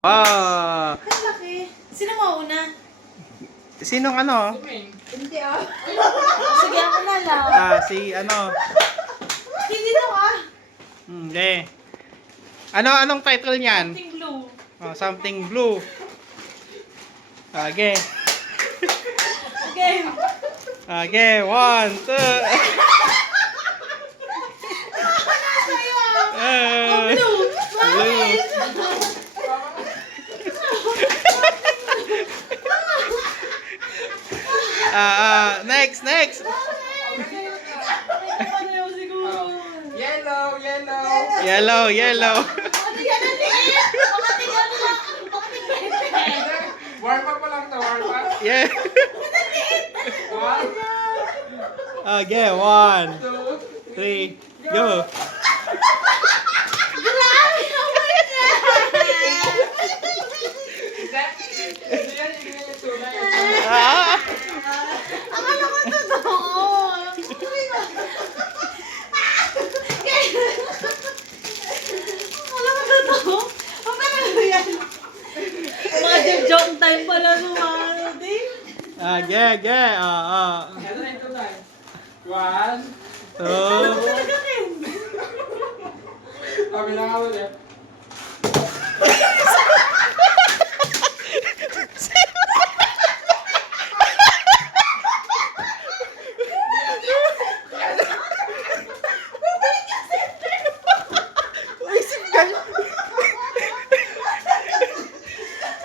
Ah, Ang laki. Sino mauna? sinong ano? Hindi ah. Sige, ako na lang. Si ano? Hindi to ah. Hindi. Anong title niyan? Something blue. Something blue. Okay. Okay. Okay, 1, 2. Blue. Blue. Next. Pareho siguro. Yellow. Ano yan ang liit? Bakit ano lang? Bakit 20? Warm up pa lang to, warm up. Yeah. One, Okay, 1, 2, 3, go. Grabe naman yan! hindi yan yung tunay. Akala ko totoo. Akala ko totoo. Ang talaga yan. Mga joke time pala nung ano, Dave. Okay. Ito na yung tunay. One, 2. Talaga rin. bilang ako ulit.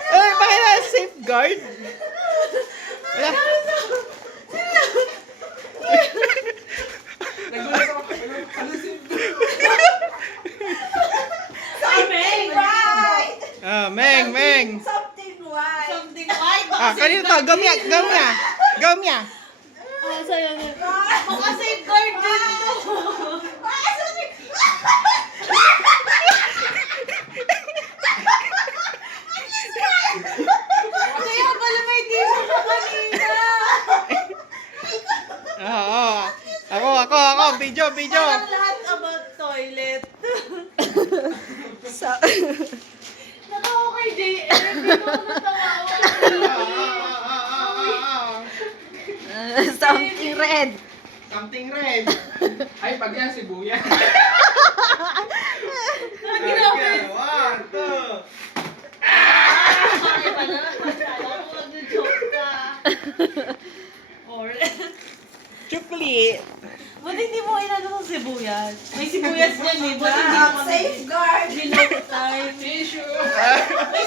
Ay, bakit na safeguard? Wala. Nagulat ako. Ano si... Something white. Meng. Something white. Something white. Kanino to? Gawmiya. Sa'yo na. Baka safeguard din to. Kaya pala may tissue ka kanina. Ako. Video. Parang lahat about toilet. Natawa kay JM. Hindi ko natawa. Something red. Something red. Ay, pag yan, sibuyas. Grabe. 1, 2. Bakit pala? Kala ko mag-joke ka. Or... Chocolate. Ba't hindi mo inano ng sibuyas? May sibuyas dyan eh. Ba't hindi mo Safeguard. Bilog time. Tissue. May